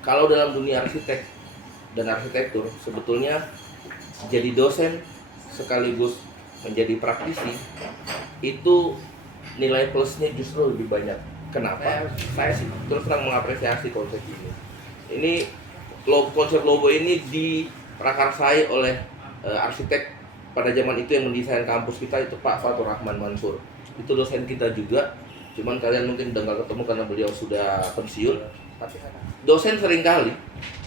kalau dalam dunia arsitek dan arsitektur sebetulnya jadi dosen sekaligus menjadi praktisi itu nilai plusnya justru lebih banyak. Kenapa? Saya sih terus terang mengapresiasi konsep ini. Ini konsep logo ini diprakarsai oleh arsitek pada zaman itu yang mendesain kampus kita itu Pak Fatur Rahman Mansur. Itu dosen kita juga. Cuman kalian mungkin udah nggak ketemu karena beliau sudah pensiun. Dosen seringkali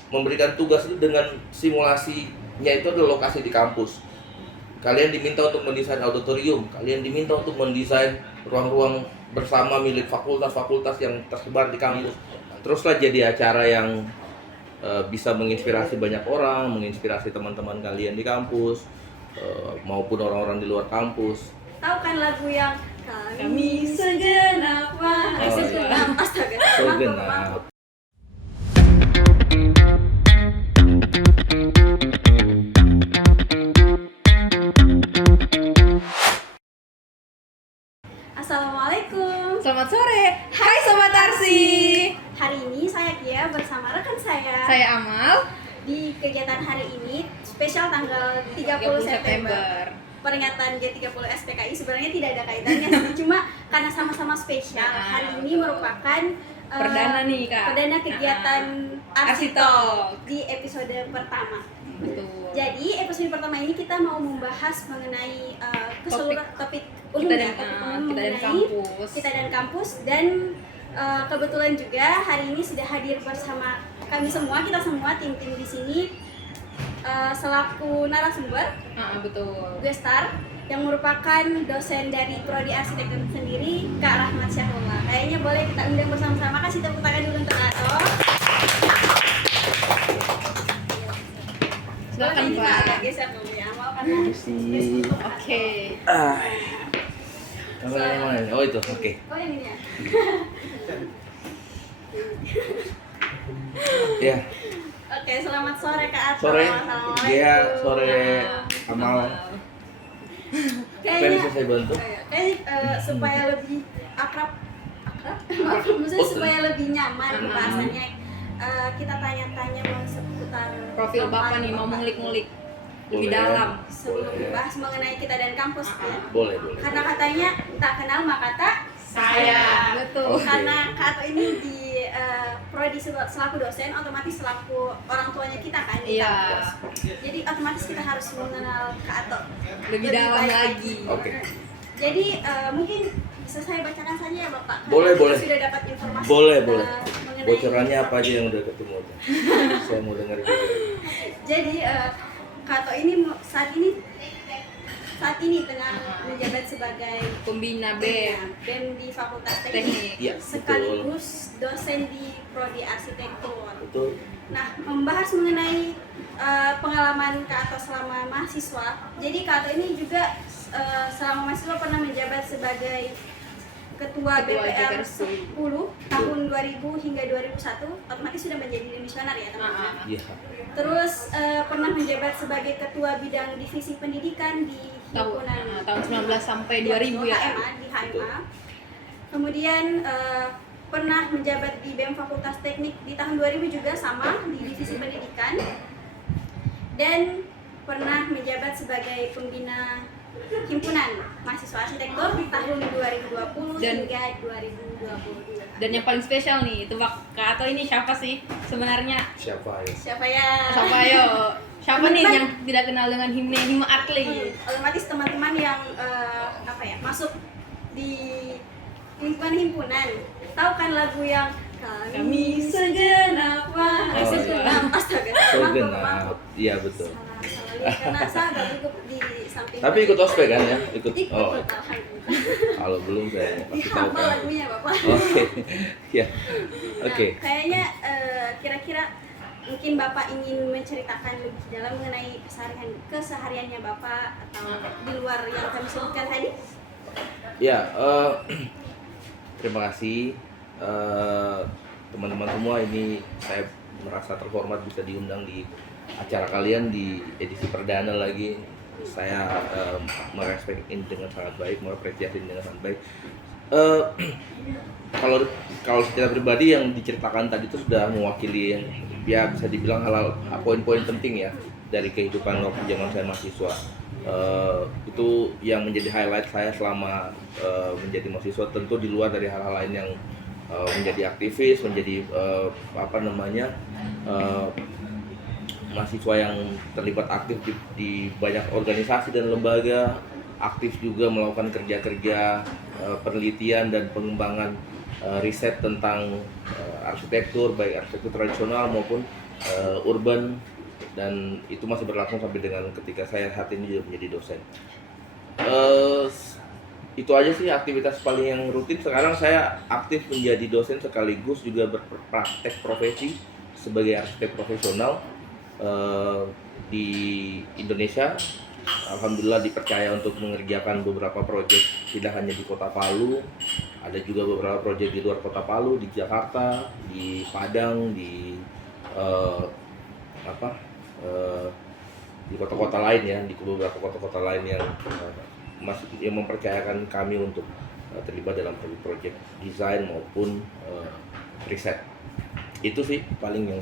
memberikan tugas itu dengan simulasinya itu adalah lokasi di kampus. Kalian diminta untuk mendesain auditorium, kalian diminta untuk mendesain ruang-ruang bersama milik fakultas-fakultas yang tersebar di kampus. Teruslah jadi acara yang bisa menginspirasi banyak orang, menginspirasi teman-teman kalian di kampus maupun orang-orang di luar kampus. Tahu kan lagu yang kami segenap astaga. Segenap. Assalamualaikum. Selamat sore. Hai Sobat Arsi. Hari ini saya Kia bersama rekan saya Amal. Di kegiatan hari ini spesial tanggal 30 September. Peringatan G30 SPKI sebenarnya tidak ada kaitannya sih, cuma karena sama-sama spesial. Hari ini merupakan perdana nih Kak. Perdana kegiatan Arsitalk di episode pertama. Betul. Jadi episode pertama ini kita mau membahas mengenai keseluruhan topik umum kita dan kampus dan kebetulan juga hari ini sudah hadir bersama kami semua, kita semua tim-tim di sini selaku narasumber. Betul. Gestar yang merupakan dosen dari Prodi Arsitektur sendiri, Kak Rahmat Syahrullah. Kayaknya boleh kita undang bersama-sama. Kasih tepuk tangan dulu untuk Ato. Silakan Kita Pak. agak geser dulu ya, mau karena Oke. Kamera yang mana? Oh itu, oke. Oh yang ini ya. Ya, Oke, selamat sore Kak Ato. sore. Assalamualaikum. Dia sore Amal. Apa yang bisa saya bantu? Kayaknya supaya lebih akrab, maksudnya supaya lebih nyaman bahasannya, kita tanya-tanya seputar Profil Bapak nih mau ngulik-ngulik lebih dalam. sebelum Boleh. bahas mengenai kita dan kampus ya. Boleh. Karena katanya tak kenal maka tak Saya. Betul. Oke. Karena Kak Ato ini di prodi selaku dosen, otomatis selaku orang tuanya kita kan di Iya. kampus. Jadi otomatis kita harus mengenal Kak Ato Lebih dalam baik lagi. Oke. Jadi mungkin bisa saya bacakan saja ya Bapak. Karena Boleh, kita boleh. Sudah dapat informasi. Boleh. mengenai Bocorannya apa aja yang udah ketemu? Saya mau dengar dulu. Jadi Kak Ato ini saat ini tengah menjabat sebagai Pembina BEM. BEM di Fakultas Teknik. Teknik. Iya, Sekaligus dosen di Prodi Arsitektur. Betul. Nah, membahas mengenai pengalaman Kak Ato selama mahasiswa. Jadi Kak Ato ini juga selama mahasiswa pernah menjabat sebagai Ketua BPR 10 tahun 2000 hingga 2001. Otomatis sudah menjadi dimisioner ya teman-teman. Iya. Terus pernah menjabat sebagai Ketua Bidang Divisi Pendidikan di himpunan Tahun 19 sampai 2000 ya. HMA, di HMA. Kemudian pernah menjabat di BEM Fakultas Teknik di tahun 2000 juga sama di Divisi Pendidikan. Dan pernah menjabat sebagai pembina himpunan mahasiswa arsitektur di tahun 2020 hingga 2022. Dan yang paling spesial nih, tebak Kak Ato ini siapa sih sebenarnya? Siapa ya? Siapa ya? Siapa yo? Siapa nih yang tidak kenal dengan Hima Atli? Otomatis teman-teman yang masuk di lingkungan himpunan, tahu kan lagu yang kami segenap astaga. Segenap. Iya betul. Salah karena saya agak gugup di samping. Tapi ikut ospek kan ya? Ikut. Oh. Alhamdulillah. Kalau belum saya pasti tahu Dihafal kan. lagunya Bapak. Oke. Ya. Nah, Oke. kayaknya kira-kira mungkin Bapak ingin menceritakan lebih dalam mengenai kesehariannya Bapak atau di luar yang kami sebutkan tadi. Ya, terima kasih teman-teman semua. Ini saya merasa terhormat bisa diundang di acara kalian di edisi perdana lagi. Saya merespek ini dengan sangat baik, mengapresiasi ini dengan sangat baik. Eh, kalau kalau secara pribadi yang diceritakan tadi itu sudah mewakili ya bisa dibilang hal poin-poin penting ya dari kehidupan waktu zaman saya mahasiswa. Itu yang menjadi highlight saya selama menjadi mahasiswa, tentu di luar dari hal-hal lain yang menjadi aktivis, menjadi mahasiswa yang terlibat aktif di banyak organisasi dan lembaga, aktif juga melakukan kerja-kerja penelitian dan pengembangan riset tentang arsitektur, baik arsitektur tradisional maupun urban, dan itu masih berlangsung sampai dengan ketika saya saat ini juga menjadi dosen. Eh, itu aja sih aktivitas paling yang rutin. Sekarang saya aktif menjadi dosen sekaligus juga berpraktek profesi sebagai arsitek profesional di Indonesia. Alhamdulillah dipercaya untuk mengerjakan beberapa proyek tidak hanya di Kota Palu, ada juga beberapa proyek di luar Kota Palu, di Jakarta, di Padang, di di kota-kota lain ya, di beberapa kota-kota lain yang masih yang mempercayakan kami untuk terlibat dalam proyek desain maupun riset. Itu sih paling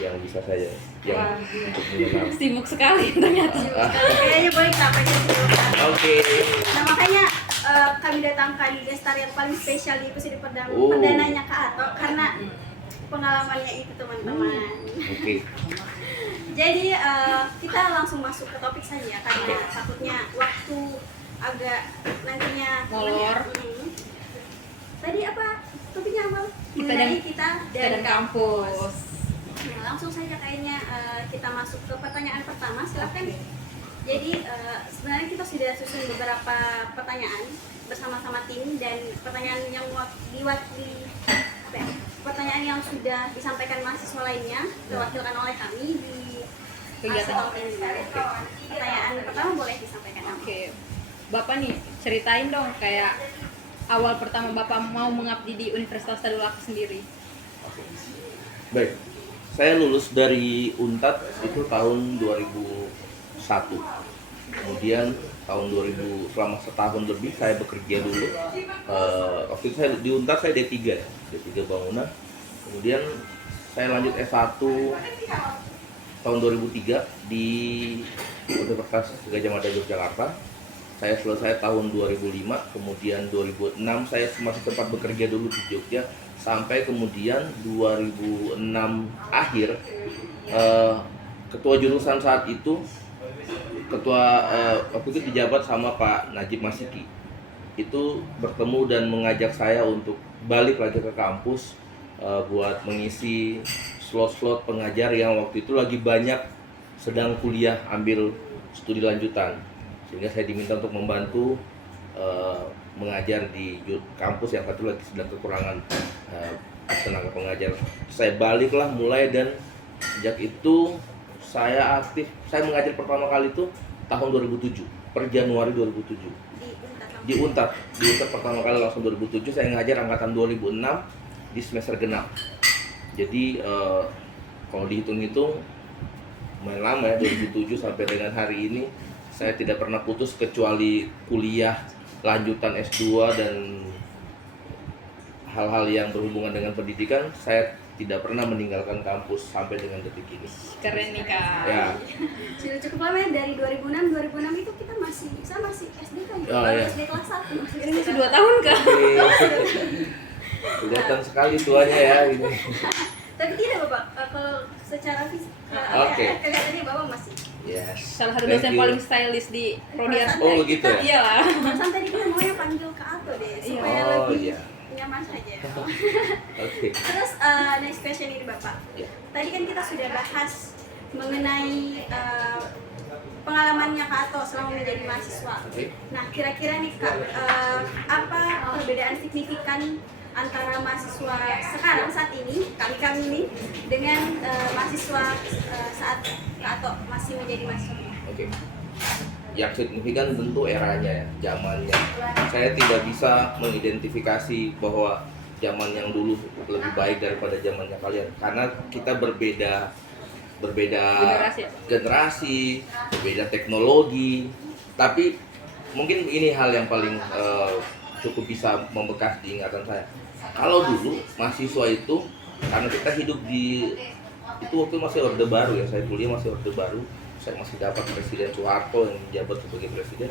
yang bisa saya Wah. untuk mengenal. Sibuk sekali ternyata. Kayaknya boleh kita pakai dulu. Oke. Nah makanya kami datangkan Lestarian paling spesial di episode Oh. perdananya Kak Ato karena pengalamannya itu teman-teman. Oke. Jadi kita langsung masuk ke topik saja karena takutnya waktu agak nantinya Molor. Tadi apa topiknya apa? Kita Mengenai dan- kita Dan kampus. Nah, langsung saja kayaknya kita masuk ke pertanyaan pertama, silakan. Jadi sebenarnya kita sudah susun beberapa pertanyaan bersama-sama tim, dan pertanyaan yang pertanyaan yang sudah disampaikan mahasiswa lainnya diwakilkan oleh kami di Kegiatan. Asal ini. Pertanyaan pertama boleh disampaikan. Oke, Bapak nih ceritain dong kayak awal pertama Bapak mau mengabdi di Universitas Tadulako sendiri. Baik. Saya lulus dari Unpad itu tahun 2001. Kemudian tahun 2000 selama setahun lebih saya bekerja dulu. Waktu itu saya di Unpad saya D3 ya, D3 bangunan. Kemudian saya lanjut S1 tahun 2003 di Universitas Gadjah Mada Yogyakarta. Saya selesai tahun 2005, kemudian 2006 saya masih sempat bekerja dulu di Jogja sampai kemudian 2006 akhir ketua jurusan saat itu waktu itu dijabat sama Pak Najib Masiki, itu bertemu dan mengajak saya untuk balik lagi ke kampus buat mengisi slot-slot pengajar yang waktu itu lagi banyak sedang kuliah ambil studi lanjutan, sehingga saya diminta untuk membantu mengajar di kampus yang satu lagi sedang kekurangan tenaga pengajar. Saya baliklah mulai, dan sejak itu saya mengajar pertama kali itu tahun 2007, per Januari 2007 di Unpad pertama kali langsung 2007 saya ngajar angkatan 2006 di semester genap. Jadi kalau dihitung-hitung lumayan lama ya, 2007 sampai dengan hari ini saya tidak pernah putus kecuali kuliah lanjutan S2 dan hal-hal yang berhubungan dengan pendidikan. Saya tidak pernah meninggalkan kampus sampai dengan detik ini. Keren nih Kak. Ya. Sudah cukup lama ya, dari 2006 itu kita masih SD kan ya? Oh, Baru iya. SD kelas 1 Ini masih 2 tahun Kak. Oke. Kelihatan sekali tuanya ya ini. Tapi tidak Bapak, kalau secara fisik Oke. kelihatannya Bapak masih. Yes. Salah satu Thank dosen you. paling stylish di Prodi Perasaan Oh, dari begitu kita- ya? Iya lah. Perasaan tadi kita maunya panggil Kak Ato deh, supaya Oh, lebih iya. nyaman saja. Oke. Terus next question ini Bapak. Ya. Tadi kan kita sudah bahas mengenai pengalamannya Kak Ato selama menjadi mahasiswa. Oke. Nah, kira-kira nih Kak, apa perbedaan signifikan antara mahasiswa sekarang saat ini, kami ini, dengan mahasiswa saat Kak Ato masih menjadi mahasiswa? Oke. Yang signifikan tentu eranya ya, zamannya. Saya tidak bisa mengidentifikasi bahwa zaman yang dulu lebih baik daripada zamannya kalian, karena kita berbeda Generasi ya? generasi, berbeda teknologi. Tapi mungkin ini hal yang paling cukup bisa membekas di ingatan saya. Kalau dulu mahasiswa itu, karena kita hidup di itu waktu masih Orde Baru ya, saya kuliah masih Orde Baru, saya masih dapat Presiden Soeharto yang menjabat sebagai presiden,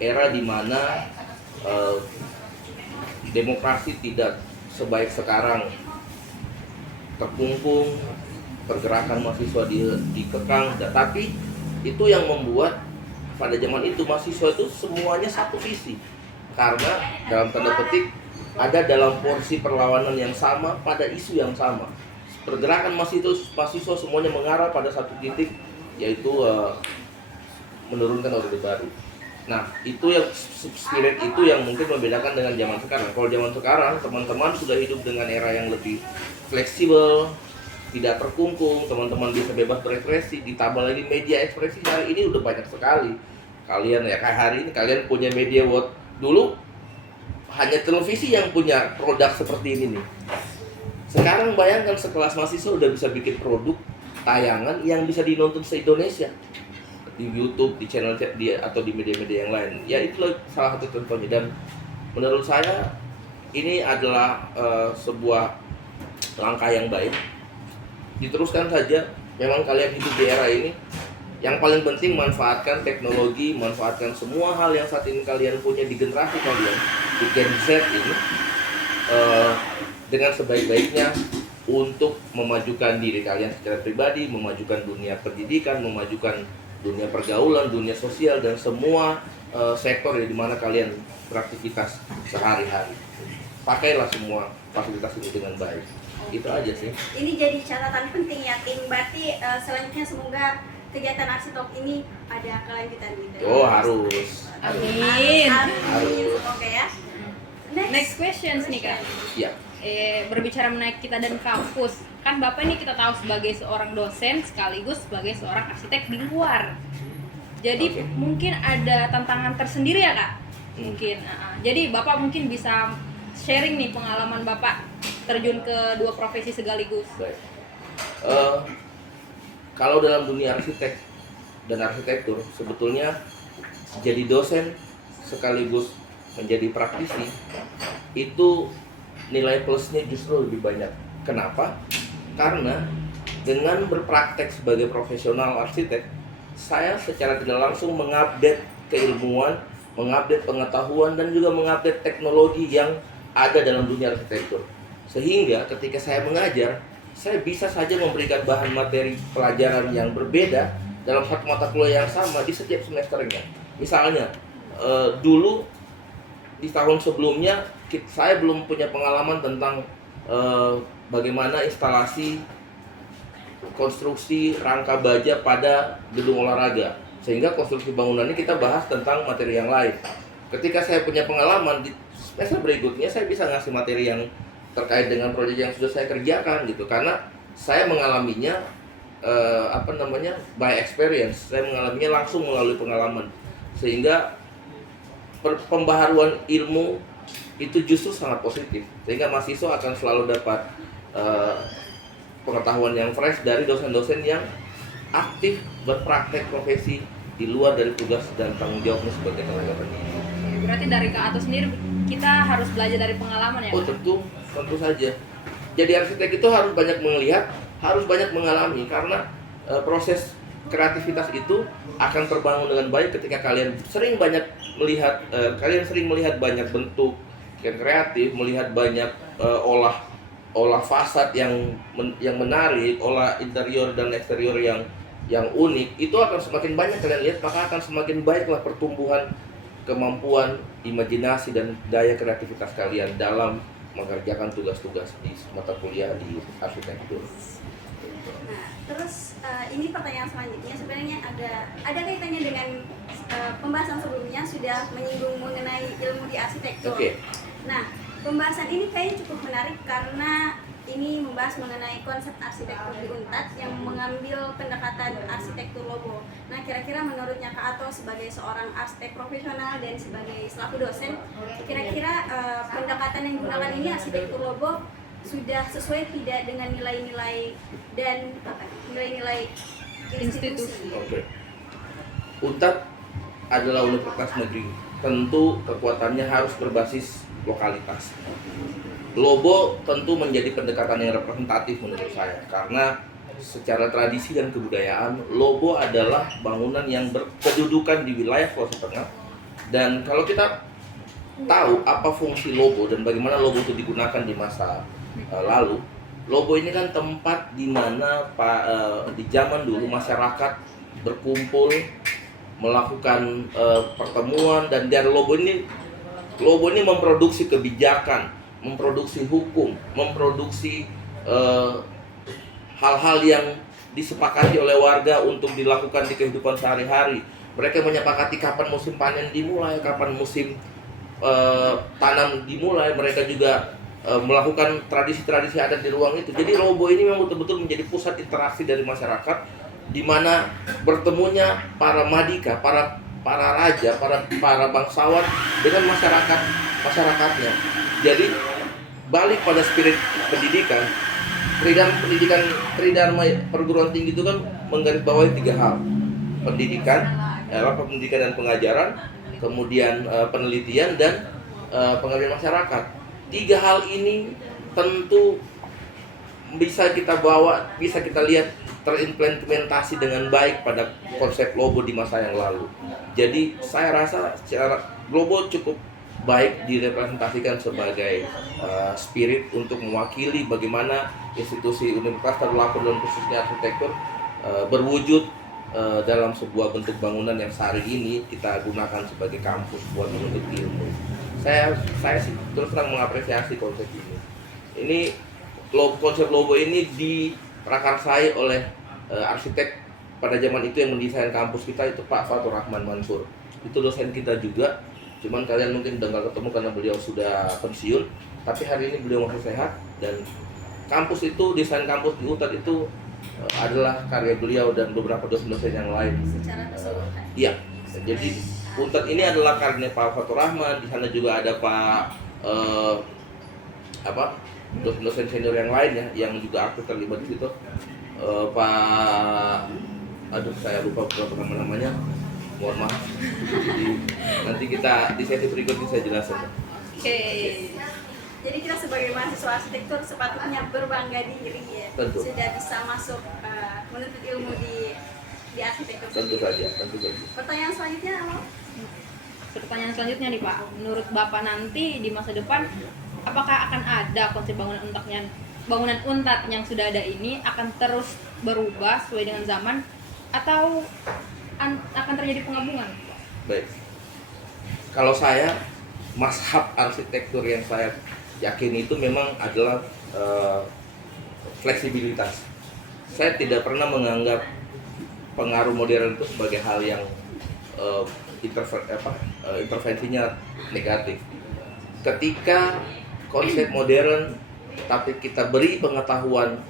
era di mana demokrasi tidak sebaik sekarang, terkungkung, pergerakan mahasiswa dikekang, tapi itu yang membuat pada zaman itu mahasiswa itu semuanya satu visi, karena dalam tanda petik ada dalam porsi perlawanan yang sama pada isu yang sama. Pergerakan mahasiswa semuanya mengarah pada satu titik, yaitu menurunkan Orde Baru. Nah, itu yang spirit itu yang mungkin membedakan dengan zaman sekarang. Kalau zaman sekarang teman-teman sudah hidup dengan era yang lebih fleksibel, tidak terkungkung, teman-teman bisa bebas berekspresi, ditambah lagi media ekspresi hari ini udah banyak sekali. Kalian ya kayak hari ini kalian punya media buat dulu hanya televisi yang punya produk seperti ini nih. Sekarang bayangkan sekelas mahasiswa udah bisa bikin produk tayangan yang bisa dinonton se-Indonesia di YouTube, di channel dia atau di media-media yang lain. Ya itulah salah satu contohnya, dan menurut saya ini adalah sebuah langkah yang baik. Diteruskan saja. Memang kalian hidup di era ini, yang paling penting manfaatkan teknologi, manfaatkan semua hal yang saat ini kalian punya di generasi kalian, di Gen Z ini, dengan sebaik-baiknya untuk memajukan diri kalian secara pribadi, memajukan dunia pendidikan, memajukan dunia pergaulan, dunia sosial, dan semua sektor ya, di mana kalian beraktivitas sehari-hari. Pakailah semua fasilitas ini dengan baik. Itu aja sih. Ini jadi catatan penting ya tim. Berarti selanjutnya semoga kegiatan Arsitalk ini ada kelanjutan gitu. Oh, harus. Amin. Amin, semoga ya. Next questions nih Kak. Ya. Berbicara mengenai kita dan kampus, kan Bapak ini kita tahu sebagai seorang dosen sekaligus sebagai seorang arsitek di luar. Jadi mungkin ada tantangan tersendiri ya Kak? Mungkin. Jadi Bapak mungkin bisa sharing nih pengalaman Bapak terjun ke dua profesi sekaligus. Baik. Kalau dalam dunia arsitek dan arsitektur, sebetulnya jadi dosen sekaligus menjadi praktisi itu nilai plusnya justru lebih banyak. Kenapa? Karena dengan berpraktek sebagai profesional arsitek, saya secara tidak langsung mengupdate keilmuan, mengupdate pengetahuan, dan juga mengupdate teknologi yang ada dalam dunia arsitektur. Sehingga ketika saya mengajar, saya bisa saja memberikan bahan materi pelajaran yang berbeda dalam satu mata kuliah yang sama di setiap semesternya. Misalnya, dulu di tahun sebelumnya saya belum punya pengalaman tentang bagaimana instalasi konstruksi rangka baja pada gedung olahraga, sehingga konstruksi bangunannya kita bahas tentang materi yang lain. Ketika saya punya pengalaman di semester berikutnya, saya bisa ngasih materi yang terkait dengan proyek yang sudah saya kerjakan gitu, karena saya mengalaminya by experience. Saya mengalaminya langsung melalui pengalaman, sehingga pembaharuan ilmu itu justru sangat positif, sehingga mahasiswa akan selalu dapat pengetahuan yang fresh dari dosen-dosen yang aktif berpraktek profesi di luar dari tugas dan tanggung jawabnya sebagai tenaga pendidik. Berarti dari Kak Ato sendiri kita harus belajar dari pengalaman ya? Oh tentu saja. Jadi arsitek itu harus banyak melihat, harus banyak mengalami, karena proses kreativitas itu akan terbangun dengan baik ketika kalian sering melihat banyak bentuk yang kreatif, melihat banyak olah fasad yang menarik, olah interior dan eksterior yang unik. Itu akan semakin banyak kalian lihat, maka akan semakin baiklah pertumbuhan kemampuan imajinasi dan daya kreativitas kalian dalam mengerjakan tugas-tugas di mata kuliah di arsitektur. Nah, terus ini pertanyaan selanjutnya sebenarnya ada kaitannya dengan pembahasan sebelumnya, sudah menyinggung mengenai ilmu di arsitektur. Oke. Nah, pembahasan ini kayaknya cukup menarik karena ini membahas mengenai konsep arsitektur di UNTAD yang mengambil pendekatan arsitektur logo. Nah, kira-kira menurutnya Kak Ato sebagai seorang arsitek profesional dan sebagai selaku dosen, kira-kira pendekatan yang digunakan ini arsitektur logo sudah sesuai tidak dengan nilai-nilai dan nilai-nilai institusi? Oke. UNTAD adalah universitas negeri tentu kekuatannya harus berbasis lokalitas. Lobo tentu menjadi pendekatan yang representatif menurut saya, karena secara tradisi dan kebudayaan, Lobo adalah bangunan yang berkedudukan di wilayah Sulawesi Tengah. Dan kalau kita tahu apa fungsi Lobo dan bagaimana Lobo itu digunakan di masa lalu, Lobo ini kan tempat di mana di zaman dulu masyarakat berkumpul melakukan pertemuan, dan dari Lobo ini memproduksi kebijakan, memproduksi hukum, memproduksi hal-hal yang disepakati oleh warga untuk dilakukan di kehidupan sehari-hari. Mereka menyepakati kapan musim panen dimulai, kapan musim tanam dimulai. Mereka juga melakukan tradisi-tradisi adat di ruang itu. Jadi Lobo ini memang betul-betul menjadi pusat interaksi dari masyarakat, di mana bertemunya para madika, para raja, para bangsawan dengan masyarakatnya. Jadi balik pada spirit pendidikan, Tridharma perguruan tinggi itu kan menggarisbawahi 3 hal: pendidikan dan pengajaran, kemudian penelitian dan pengabdian masyarakat. 3 hal ini tentu bisa kita lihat terimplementasi dengan baik pada konsep Lobo di masa yang lalu. Jadi saya rasa secara Lobo cukup baik direpresentasikan sebagai spirit untuk mewakili bagaimana institusi Universitas Tadulako dan khususnya arsitektur berwujud dalam sebuah bentuk bangunan yang sehari ini kita gunakan sebagai kampus buat menuntut ilmu. Saya sih terus terang mengapresiasi konsep ini. Konsep Lobo ini diprakarsai oleh arsitek pada zaman itu yang mendesain kampus kita, itu Pak Fatur Rahman Mansur. Itu dosen kita juga. Cuman kalian mungkin udah gak ketemu karena beliau sudah pensiun, tapi hari ini beliau masih sehat. Dan desain kampus di UNTAD itu adalah karya beliau dan beberapa dosen-dosen yang lain. Secara keseluruhan. Iya, jadi UNTAD ini adalah karya Pak Fatur Rahman. Di sana juga ada dosen-dosen senior yang lain ya, yang juga aktif terlibat di situ. Saya lupa berapa namanya. Mohon maaf. Nanti kita di sesi berikutnya saya jelaskan. Oke. Jadi kita sebagai mahasiswa arsitektur sepatutnya berbangga diri ya. Tentu. Sudah bisa masuk menuntut ilmu di arsitektur. Tentu saja. Pertanyaan selanjutnya apa? Pertanyaan selanjutnya nih Pak, menurut Bapak nanti di masa depan apakah akan ada konsep bangunan UNTAD yang sudah ada ini akan terus berubah sesuai dengan zaman atau akan terjadi penggabungan? Baik. Kalau saya, mazhab arsitektur yang saya yakini itu memang adalah fleksibilitas. Saya tidak pernah menganggap pengaruh modern itu sebagai hal yang intervensinya negatif. Ketika konsep modern tapi kita beri pengetahuan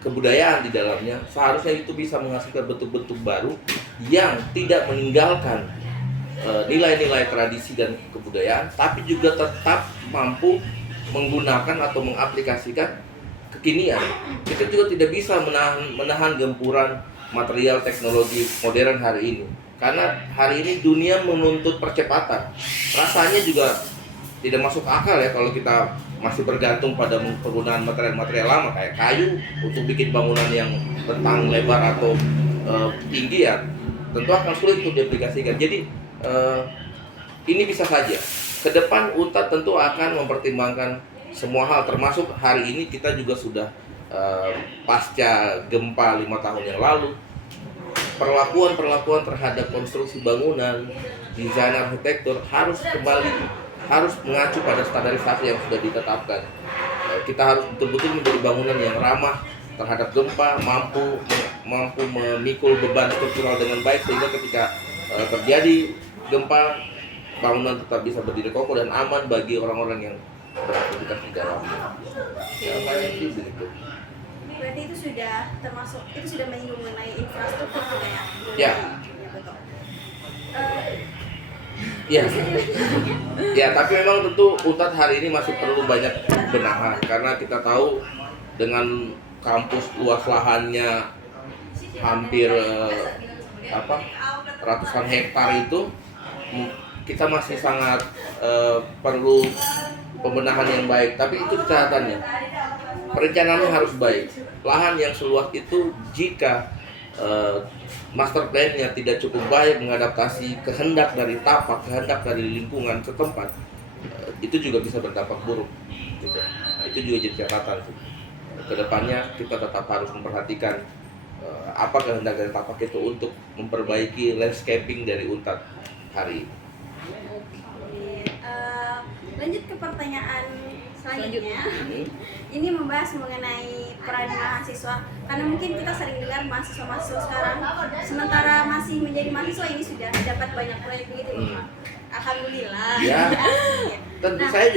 kebudayaan di dalamnya, seharusnya itu bisa menghasilkan bentuk-bentuk baru yang tidak meninggalkan nilai-nilai tradisi dan kebudayaan, tapi juga tetap mampu menggunakan atau mengaplikasikan kekinian. Kita juga tidak bisa menahan gempuran material teknologi modern hari ini, karena hari ini dunia menuntut percepatan. Rasanya juga tidak masuk akal ya kalau kita masih bergantung pada penggunaan material-material lama kayak kayu untuk bikin bangunan yang bentang, lebar atau tinggi ya, tentu akan sulit untuk diaplikasikan. Jadi ini bisa saja ke depan UNTAD tentu akan mempertimbangkan semua hal, termasuk hari ini kita juga sudah pasca gempa 5 tahun yang lalu, perlakuan terhadap konstruksi bangunan, desain arsitektur harus mengacu pada standarisasi yang sudah ditetapkan. Kita harus betul-betul menjadi bangunan yang ramah terhadap gempa, mampu memikul beban struktural dengan baik, sehingga ketika terjadi gempa, bangunan tetap bisa berdiri kokoh dan aman bagi orang-orang yang beraktivitas di dalamnya. Saya sih begitu. Berarti itu sudah menyinggung mengenai infrastruktur ya? Ya. Betul. Ya, tapi memang tentu UNTAD hari ini masih perlu banyak benahan, karena kita tahu dengan kampus luas lahannya hampir ratusan hektar itu, kita masih sangat perlu pembenahan yang baik, tapi itu catatannya perencanaannya harus baik. Lahan yang seluas itu jika master plan-nya tidak cukup baik mengadaptasi kehendak dari tapak, kehendak dari lingkungan setempat, itu juga bisa berdampak buruk gitu. Nah, itu juga jadi catatan sih. Kedepannya kita tetap harus memperhatikan apa kehendak dari tapak itu untuk memperbaiki landscaping dari Unpad hari ini. Lanjut ke pertanyaan selanjutnya. Ini membahas mengenai peran mahasiswa, karena mungkin kita sering dengar mahasiswa-mahasiswa sekarang sementara masih menjadi mahasiswa ini sudah dapat banyak proyek begitu Bapak. Alhamdulillah. Ya. Tentu Nah, saya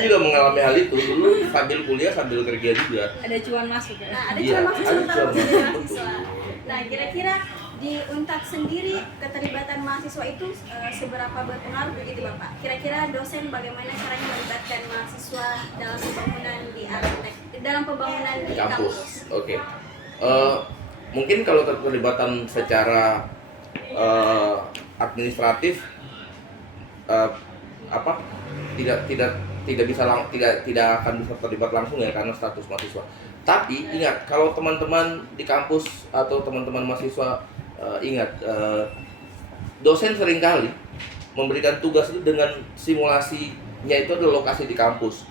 juga mengalami hal itu dulu sambil kuliah sambil kerja juga. Ada cuan masuk ya. Nah, ada Iya, cuma mahasiswa ada sementara cuma menjadi mahasiswa. mahasiswa. Nah, kira-kira di Unpad sendiri keterlibatan mahasiswa itu seberapa berpengaruh begitu Bapak? Kira-kira dosen bagaimana caranya melibatkan mahasiswa dalam pembangunan di kampus? Oke. Mungkin kalau keterlibatan secara administratif tidak akan bisa terlibat langsung ya karena status mahasiswa. Tapi ingat, kalau teman-teman di kampus atau teman-teman mahasiswa ingat, dosen seringkali memberikan tugas itu dengan simulasinya itu adalah lokasi di kampus.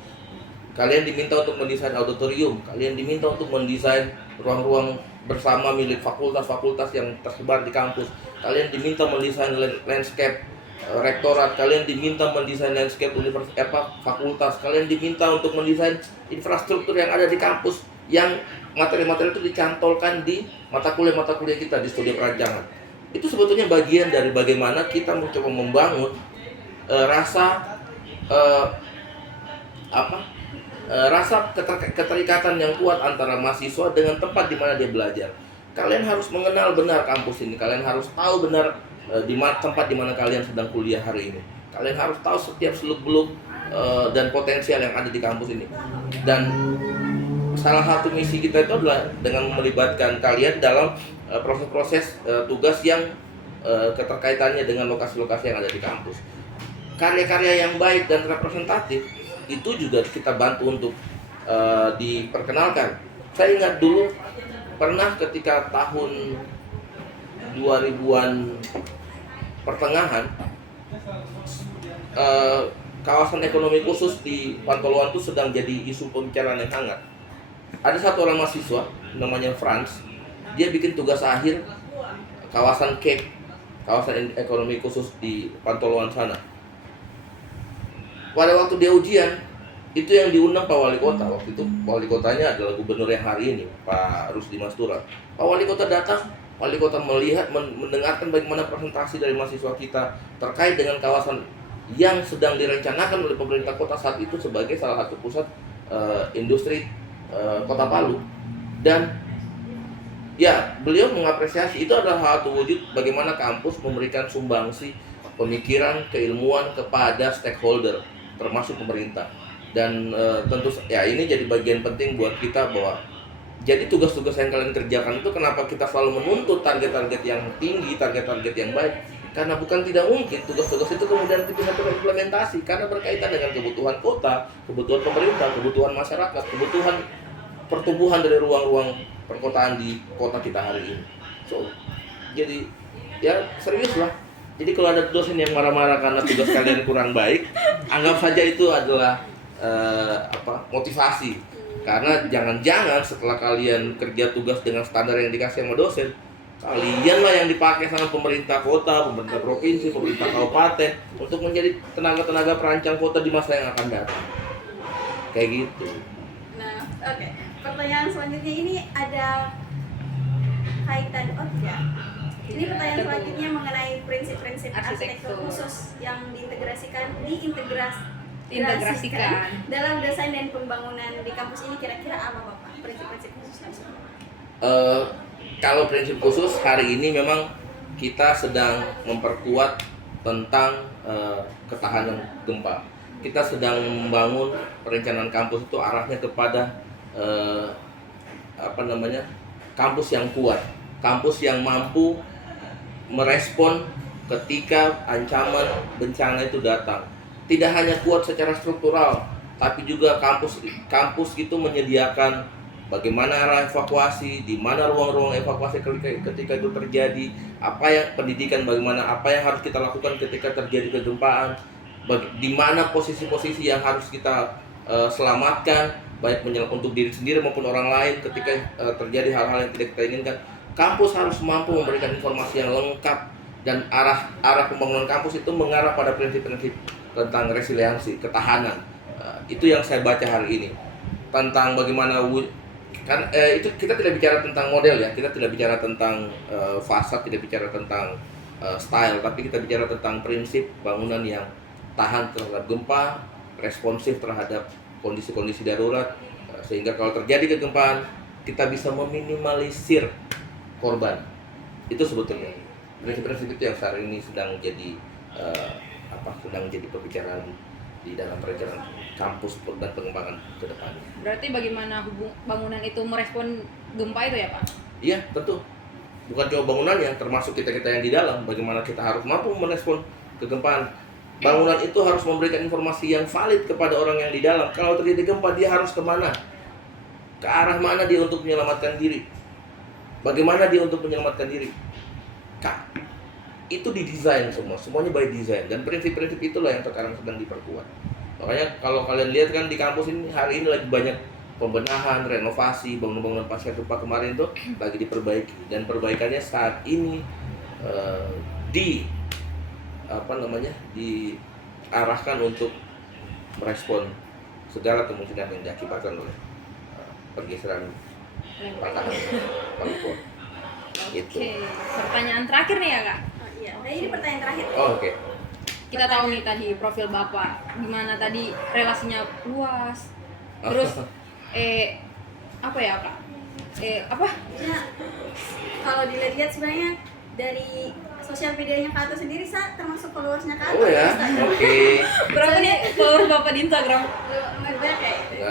Kalian diminta untuk mendesain auditorium, kalian diminta untuk mendesain ruang-ruang bersama milik fakultas-fakultas yang tersebar di kampus. Kalian diminta mendesain landscape rektorat, kalian diminta mendesain landscape fakultas, kalian diminta untuk mendesain infrastruktur yang ada di kampus, yang materi-materi itu dicantolkan di mata kuliah kita di studi perancangan. Itu sebetulnya bagian dari bagaimana kita mencoba membangun rasa keterikatan yang kuat antara mahasiswa dengan tempat di mana dia belajar. Kalian harus mengenal benar kampus ini, kalian harus tahu benar tempat di mana kalian sedang kuliah hari ini. Kalian harus tahu setiap seluk-beluk dan potensial yang ada di kampus ini. Dan salah satu misi kita itu adalah dengan melibatkan kalian dalam proses-proses tugas yang keterkaitannya dengan lokasi-lokasi yang ada di kampus. Karya-karya yang baik dan representatif itu juga kita bantu untuk diperkenalkan. Saya ingat dulu pernah ketika tahun 2000-an pertengahan, kawasan ekonomi khusus di Pantoloan itu sedang jadi isu pembicaraan yang hangat. Ada satu orang mahasiswa namanya Franz, dia bikin tugas akhir kawasan Cape, kawasan ekonomi khusus di Pantoloan sana. Pada waktu dia ujian, itu yang diundang Pak Wali Kota. Waktu itu Wali Kotanya adalah gubernur yang hari ini, Pak Rusdi Mastura. Pak Wali Kota datang, Wali Kota melihat, mendengarkan bagaimana presentasi dari mahasiswa kita terkait dengan kawasan yang sedang direncanakan oleh pemerintah kota saat itu sebagai salah satu pusat industri Kota Palu. Dan ya, beliau mengapresiasi itu adalah satu wujud bagaimana kampus memberikan sumbangsi pemikiran, keilmuan kepada stakeholder termasuk pemerintah. Dan tentu ya ini jadi bagian penting buat kita bahwa jadi tugas-tugas yang kalian kerjakan itu kenapa kita selalu menuntut target-target yang tinggi, target-target yang baik, karena bukan tidak mungkin tugas-tugas itu kemudian bisa terimplementasi karena berkaitan dengan kebutuhan kota, kebutuhan pemerintah, kebutuhan masyarakat, kebutuhan pertumbuhan dari ruang-ruang perkotaan di kota kita hari ini. So, jadi ya serius lah. Jadi kalau ada dosen yang marah-marah karena tugas kalian kurang baik, anggap saja itu adalah motivasi. Karena jangan-jangan setelah kalian kerja tugas dengan standar yang dikasih sama dosen, kalian lah yang dipakai sama pemerintah kota, pemerintah provinsi, pemerintah kabupaten untuk menjadi tenaga-tenaga perancang kota di masa yang akan datang. Kayak gitu. Nah, oke. Pertanyaan selanjutnya ini ada kaitan Ini pertanyaan selanjutnya mengenai prinsip-prinsip arsitektur khusus yang diintegrasikan dalam desain dan pembangunan di kampus ini, kira-kira apa Bapak? Prinsip-prinsip khusus tersebut? Kalau prinsip khusus hari ini memang kita sedang memperkuat tentang ketahanan gempa. Kita sedang membangun perencanaan kampus itu arahnya kepada kampus yang kuat, kampus yang mampu merespon ketika ancaman bencana itu datang. Tidak hanya kuat secara struktural, tapi juga kampus itu menyediakan bagaimana arah evakuasi, di mana ruang-ruang evakuasi ketika itu terjadi, apa yang pendidikan, bagaimana apa yang harus kita lakukan ketika terjadi kegempaan, di mana posisi-posisi yang harus kita selamatkan, baik untuk diri sendiri maupun orang lain ketika terjadi hal-hal yang tidak kita inginkan. Kampus harus mampu memberikan informasi yang lengkap, dan arah pembangunan kampus itu mengarah pada prinsip-prinsip tentang resiliensi, ketahanan. Itu yang saya baca hari ini tentang bagaimana itu kita tidak bicara tentang model ya, kita tidak bicara tentang fasad, tidak bicara tentang style, tapi kita bicara tentang prinsip bangunan yang tahan terhadap gempa, responsif terhadap kondisi-kondisi darurat, sehingga kalau terjadi kegempaan kita bisa meminimalisir korban. Itu sebetulnya prinsip-prinsip itu yang saat ini sedang jadi sedang menjadi pembicaraan di dalam perencanaan kampus dan pengembangan ke depannya. Berarti bagaimana bangunan itu merespon gempa itu ya Pak? Iya, tentu. Bukan cuma bangunannya, termasuk kita-kita yang di dalam. Bagaimana kita harus mampu merespon kegempaan. Bangunan itu harus memberikan informasi yang valid kepada orang yang di dalam. Kalau terjadi gempa, dia harus kemana? Ke arah mana dia untuk menyelamatkan diri? Bagaimana dia untuk menyelamatkan diri? Itu didesain semuanya by design, dan prinsip-prinsip itulah yang sekarang sedang diperkuat. Makanya kalau kalian lihat kan di kampus ini hari ini lagi banyak pembenahan, renovasi, bangunan-bangunan pasca gempa kemarin tuh lagi diperbaiki, dan perbaikannya saat ini diarahkan untuk merespon segala kemungkinan yang diakibatkan oleh pergeseran patahan palu. Oke, pertanyaan terakhir nih ya Kak. Iya, nah ini pertanyaan terakhir. Oke. Kita tahu nih tadi profil Bapak, gimana tadi relasinya luas. Terus apa ya Kak? Ya, kalau dilihat sebenarnya dari sosial medianya Kak Ato sendiri, termasuk followersnya Kak Ato. Oh ya, oke. Berapa nih follower Bapak di Instagram? Lumayan banyak kayak gitu.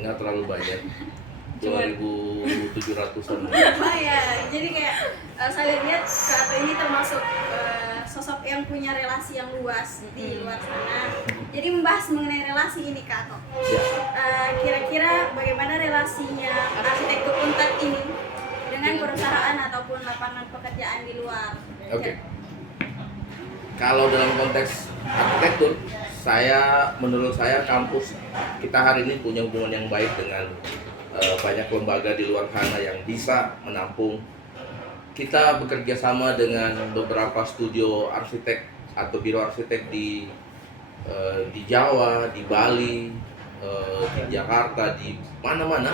Nggak terlalu banyak. 2.700-an. Lumayan. Jadi kayak saya lihat Kak Ato ini termasuk sosok yang punya relasi yang luas di luar sana. Jadi membahas mengenai relasi ini Kak Ato. Ya. Kira-kira bagaimana relasinya arsitektur Unpad ini dengan perusahaan ataupun lapangan pekerjaan di luar? Oke. Kalau dalam konteks arsitektur, menurut saya kampus kita hari ini punya hubungan yang baik dengan banyak lembaga di luar sana yang bisa menampung. Kita bekerja sama dengan beberapa studio arsitek atau biro arsitek di Jawa, di Bali, di Jakarta, di mana-mana,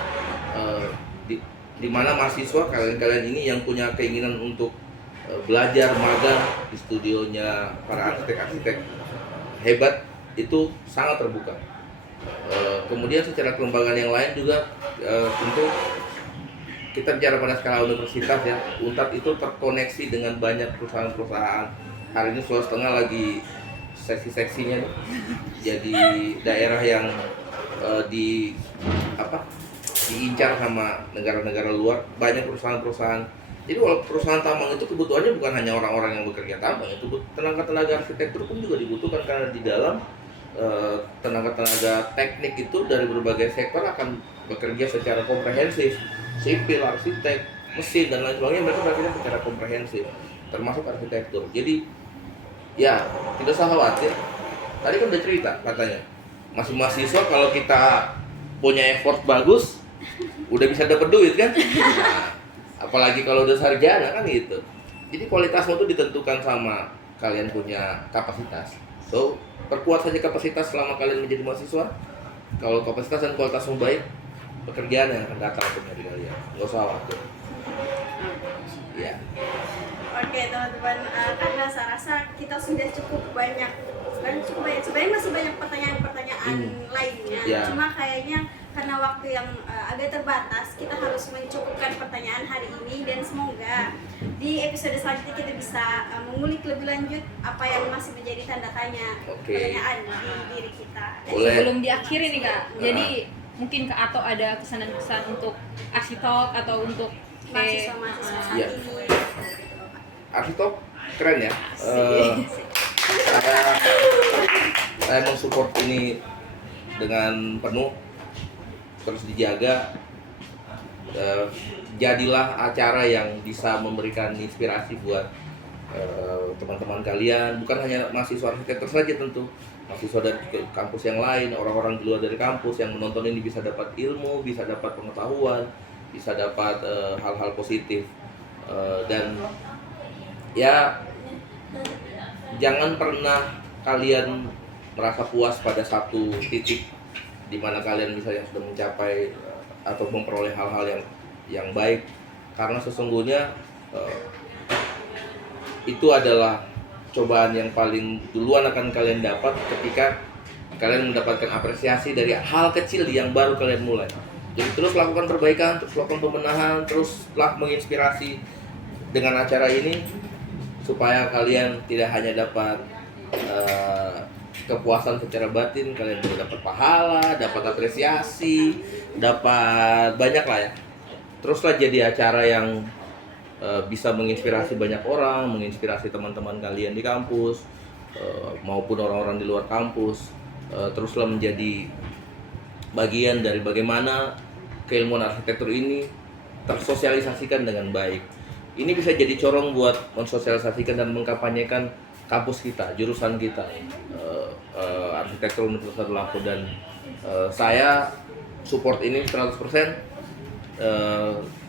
di mana mahasiswa kalian ini yang punya keinginan untuk belajar magang di studionya para arsitek-arsitek hebat itu sangat terbuka. Kemudian secara kelembagaan yang lain juga tentu kita bicara pada skala universitas ya, Unpad itu terkoneksi dengan banyak perusahaan-perusahaan. Hari ini Sulawesi Tengah lagi seksi-seksinya nih, jadi daerah yang diincar sama negara-negara luar, banyak perusahaan-perusahaan. Jadi kalau perusahaan tambang itu kebutuhannya bukan hanya orang-orang yang bekerja tambang, itu tenaga-tenaga arsitektur pun juga dibutuhkan, karena di dalam tenaga-tenaga teknik itu dari berbagai sektor akan bekerja secara komprehensif, sipil, arsitek, mesin dan lain sebagainya, mereka bekerja secara komprehensif, termasuk arsitektur. Jadi ya tidak usah khawatir. Tadi kan udah cerita katanya, masih mahasiswa kalau kita punya effort bagus, udah bisa dapat duit kan? Nah, apalagi kalau udah sarjana kan gitu. Jadi kualitasmu tuh ditentukan sama kalian punya kapasitas. So, perkuat saja kapasitas selama kalian menjadi mahasiswa. Kalau kapasitas dan kualitasmu baik, pekerjaan yang akan datang untuk dari kalian. Nggak usah khawatir. Ya. Oke teman-teman, karena saya rasa kita sudah cukup banyak. Sebenarnya masih banyak pertanyaan-pertanyaan lainnya. Ya. Cuma kayaknya karena waktu yang agak terbatas, kita harus mencukupkan pertanyaan hari ini, dan semoga di episode selanjutnya kita bisa mengulik lebih lanjut apa yang masih menjadi tanda tanya, pertanyaan di diri kita. Boleh. Sebelum diakhiri nih Kak, jadi mungkin Kak Ato ada kesan dan pesan untuk Arsitalk atau untuk Mahasiswa-mahasiswa saat Iya. ini. Arsitalk keren ya. Saya saya mensupport ini dengan penuh, terus dijaga. Jadilah acara yang bisa memberikan inspirasi buat teman-teman kalian, bukan hanya mahasiswa arsitektur saja tentu, mahasiswa dari kampus yang lain, orang-orang di luar dari kampus yang menonton ini bisa dapat ilmu, bisa dapat pengetahuan, bisa dapat hal-hal positif. Dan ya jangan pernah kalian merasa puas pada satu titik di mana kalian misalnya sudah mencapai atau memperoleh hal-hal yang baik, karena sesungguhnya itu adalah cobaan yang paling duluan akan kalian dapat ketika kalian mendapatkan apresiasi dari hal kecil yang baru kalian mulai. Jadi terus lakukan perbaikan, terus lakukan pembenahan, teruslah menginspirasi dengan acara ini supaya kalian tidak hanya dapat kepuasan secara batin, kalian juga dapat pahala, dapat apresiasi, dapat banyak lah ya. Teruslah jadi acara yang bisa menginspirasi banyak orang, menginspirasi teman-teman kalian di kampus maupun orang-orang di luar kampus. Teruslah menjadi bagian dari bagaimana keilmuan arsitektur ini tersosialisasikan dengan baik. Ini bisa jadi corong buat mensosialisasikan dan mengkampanyekan kampus kita, jurusan kita, arsitektur Universitas Lampung. Dan saya support ini 100%.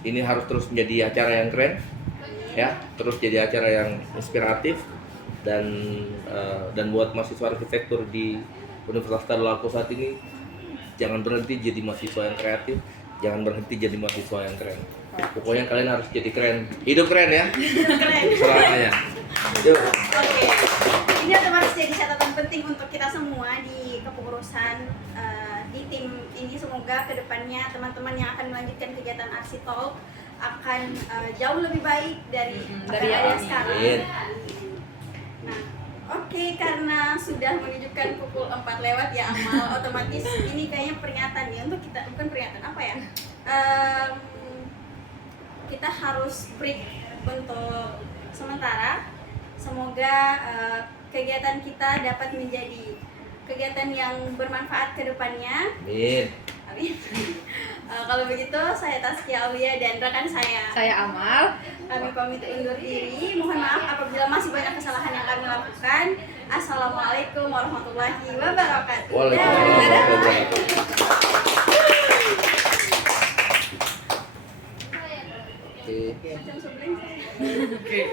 Ini harus terus menjadi acara yang keren, ya, terus jadi acara yang inspiratif, dan buat mahasiswa arsitektur di Universitas Lampung saat ini, jangan berhenti jadi mahasiswa yang kreatif, jangan berhenti jadi mahasiswa yang keren. Pokoknya kalian harus jadi keren, hidup keren ya, selamanya. Yuk. Oke, ini otomatis jadi catatan penting untuk kita semua di kepengurusan di tim ini. Semoga kedepannya teman-teman yang akan melanjutkan kegiatan Arsitalk akan jauh lebih baik dari apa yang ada sekarang. Nah, oke, karena sudah menunjukkan pukul 4 lewat ya Amal, otomatis ini kayaknya peringatan ya untuk kita, bukan peringatan apa ya? Kita harus break untuk sementara. Semoga kegiatan kita dapat menjadi kegiatan yang bermanfaat ke depannya. Amin. Amin. Kalau begitu, saya Taskia Aulia dan rekan saya Amal. kami pamit undur diri. Mohon maaf apabila masih banyak kesalahan yang kami lakukan. Assalamualaikum warahmatullahi wabarakatuh. Waalaikumsalam warahmatullahi wabarakatuh. Macam sebenarnya.